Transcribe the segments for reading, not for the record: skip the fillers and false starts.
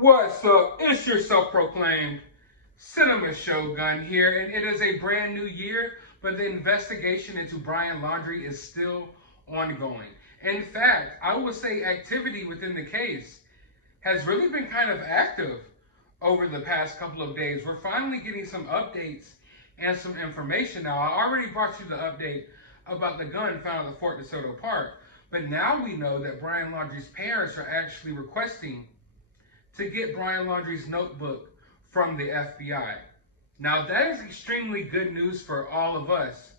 What's up? It's your self-proclaimed cinema shogun here, and it is a brand new year, but the investigation into Brian Laundrie is still ongoing. In fact, I would say activity within the case has really been kind of active over the past couple of days. We're finally getting some updates and some information. Now, I already brought you the update about the gun found at the Fort DeSoto Park, but now we know that Brian Laundrie's parents are actually requesting to get Brian Laundrie's notebook from the FBI. Now, that is extremely good news for all of us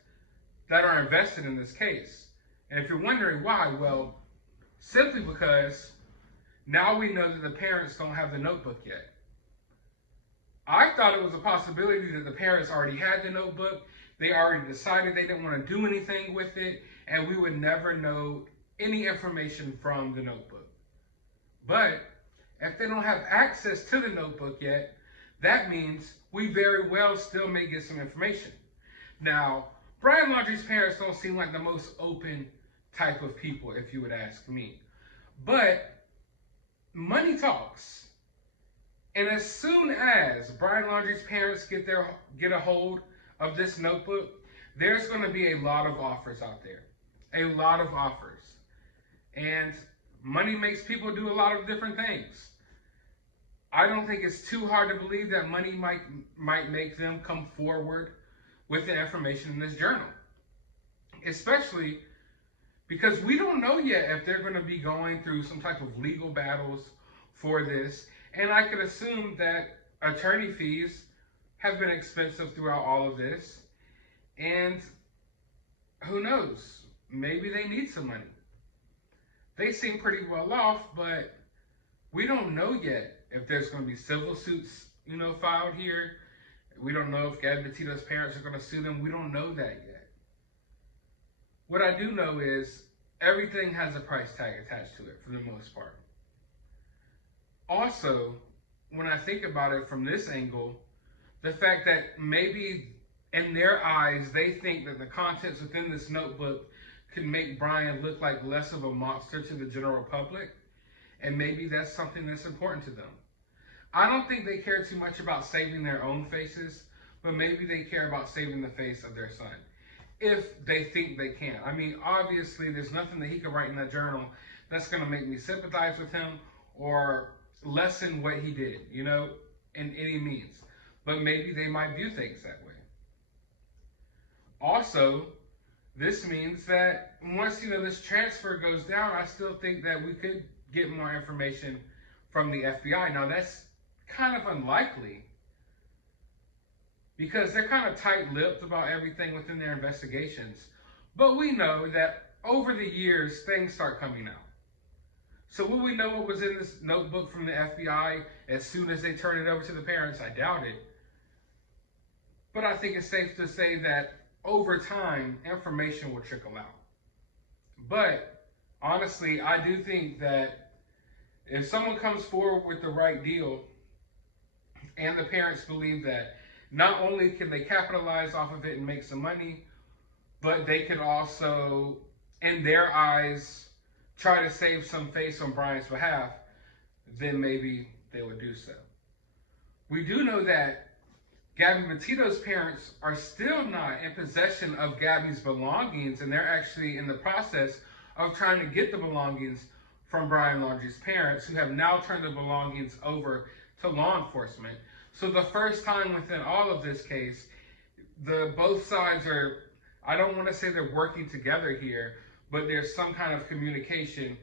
that are invested in this case. And if you're wondering why, well, simply because now we know that the parents don't have the notebook yet. I thought it was a possibility that the parents already had the notebook, they already decided they didn't want to do anything with it, and we would never know any information from the notebook. But if they don't have access to the notebook yet, that means we very well still may get some information. Now, Brian Laundrie's parents don't seem like the most open type of people, if you would ask me. But money talks. And as soon as Brian Laundrie's parents get a hold of this notebook, there's going to be a lot of offers out there. A lot of offers. And money makes people do a lot of different things. I don't think it's too hard to believe that money might make them come forward with the information in this journal. Especially because we don't know yet if they're going to be going through some type of legal battles for this. And I could assume that attorney fees have been expensive throughout all of this. And who knows? Maybe they need some money. They seem pretty well off, but we don't know yet if there's going to be civil suits, filed here. We don't know if Gabby Petito's parents are going to sue them. We don't know that yet. What I do know is everything has a price tag attached to it for the most part. Also, when I think about it from this angle, the fact that maybe in their eyes, they think that the contents within this notebook can make Brian look like less of a monster to the general public. And maybe that's something that's important to them. I don't think they care too much about saving their own faces, but maybe they care about saving the face of their son, if they think they can. I mean, obviously, there's nothing that he could write in that journal that's going to make me sympathize with him or lessen what he did, in any means. But maybe they might view things that way. Also, this means that once, this transfer goes down, I still think that we could get more information from the FBI. Now, that's kind of unlikely because they're kind of tight-lipped about everything within their investigations. But we know that over the years, things start coming out. So will we know what was in this notebook from the FBI as soon as they turn it over to the parents? I doubt it. But I think it's safe to say that over time, information will trickle out. But honestly, I do think that if someone comes forward with the right deal and the parents believe that not only can they capitalize off of it and make some money, but they can also, in their eyes, try to save some face on Brian's behalf, then maybe they would do so. We do know that Gabby Petito's parents are still not in possession of Gabby's belongings, and they're actually in the process of trying to get the belongings from Brian Laundrie's parents, who have now turned the belongings over to law enforcement. So the first time within all of this case, both sides are, I don't want to say they're working together here, but there's some kind of communication,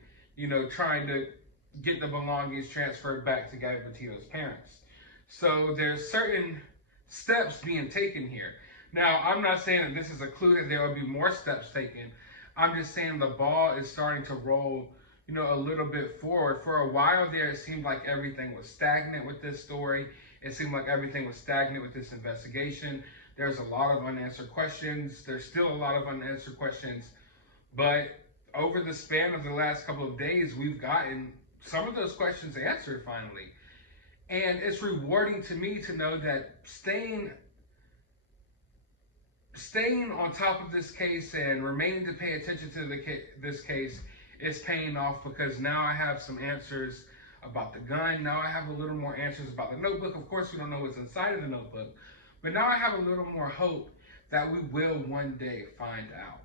trying to get the belongings transferred back to Gabby Petito's parents. So there's certain steps being taken here. Now, I'm not saying that this is a clue that there will be more steps taken. I'm just saying the ball is starting to roll, a little bit forward. For a while there, it seemed like everything was stagnant with this story. It seemed like everything was stagnant with this investigation. There's a lot of unanswered questions. There's still a lot of unanswered questions. But over the span of the last couple of days, we've gotten some of those questions answered finally. And it's rewarding to me to know that staying on top of this case and remaining to pay attention to this case is paying off, because now I have some answers about the gun. Now I have a little more answers about the notebook. Of course, we don't know what's inside of the notebook, but now I have a little more hope that we will one day find out.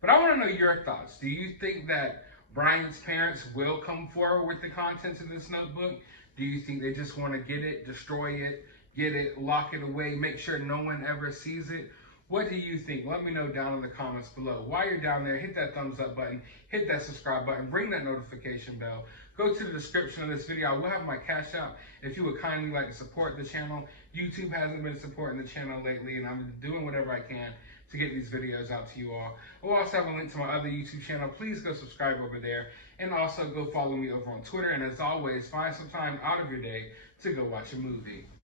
But I want to know your thoughts. Do you think that Brian's parents will come forward with the contents of this notebook? Do you think they just want to get it, destroy it, get it, lock it away, make sure no one ever sees it? What do you think? Let me know down in the comments below. While you're down there, hit that thumbs up button, hit that subscribe button, ring that notification bell. Go to the description of this video. I will have my Cash App if you would kindly like to support the channel. YouTube hasn't been supporting the channel lately, and I'm doing whatever I can to get these videos out to you all. I will also have a link to my other YouTube channel. Please go subscribe over there, and also go follow me over on Twitter. And as always, find some time out of your day to go watch a movie.